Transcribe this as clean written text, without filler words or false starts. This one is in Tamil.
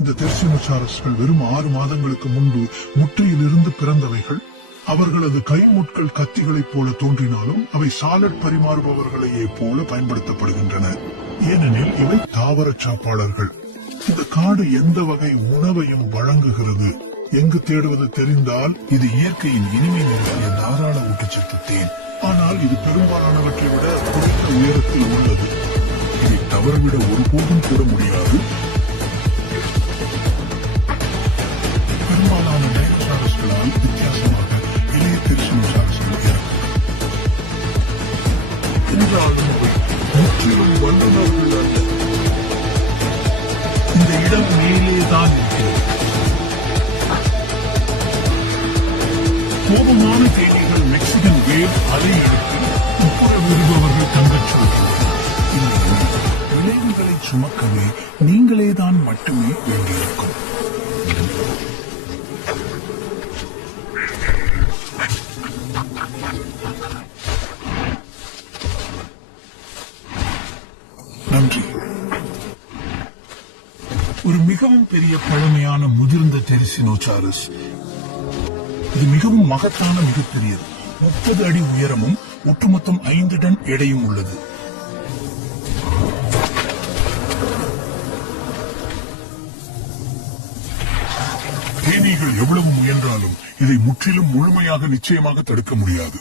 இந்த தெர்சினோசாரஸ்கள் வெறும் 6 மாதங்களுக்கு முன்பு முட்டையிலிருந்து பிறந்தவைகள். அவர்களது கைமுட்கள் கத்திகளைப் போல தோன்றினாலும் அவை சாலட் பரிமாறுபவர்களையே போல பயன்படுத்தப்படுகின்றன. ஏனெனில் இவை தாவர சாப்பாளர்கள். இந்த காடு எந்த வகை உணவையும் வழங்குகிறது. எங்கு தேடுவது தெரிந்தால் இது இயற்கையின் இனிமை நிறுத்திய தாராள ஊட்டச்சத்து தேன். ஆனால் இது பெரும்பாலானவற்றை விட குறைந்த உயரத்தில் உள்ளது. இதை தவறவிட ஒருபோதும் கூட முடியாது. பெரும்பாலான டைனோசாரஸ்களால் வித்தியாசமாக இளைய தெர்சினோசாரஸ்கள் இருக்கும். என்றாலும் அவை முற்றிலும் வல்லுநர்கள் அல்ல. இந்த இடம் மேலேதான் இருக்கிறது. கோபமான தேனீகள் மெக்சிகன் வேவ் அலை எடுத்து உட்புற விடுபவர்கள் தங்கச் சொல்கிறார்கள். விளைவுகளை சுமக்கவே நீங்களேதான் மட்டுமே வேண்டியிருக்கும். நன்றி. ஒரு மிகவும் பெரிய பழமையான முதிர்ந்த தெர்சினோசாரஸ். இது மிகவும் மகத்தான மிகப்பெரியது. 30 அடி உயரமும் ஒட்டுமொத்தம் 5 டன் எடையும் உள்ளது. தேனீகள் எவ்வளவு முயன்றாலும் இதை முற்றிலும் முழுமையாக நிச்சயமாக தடுக்க முடியாது.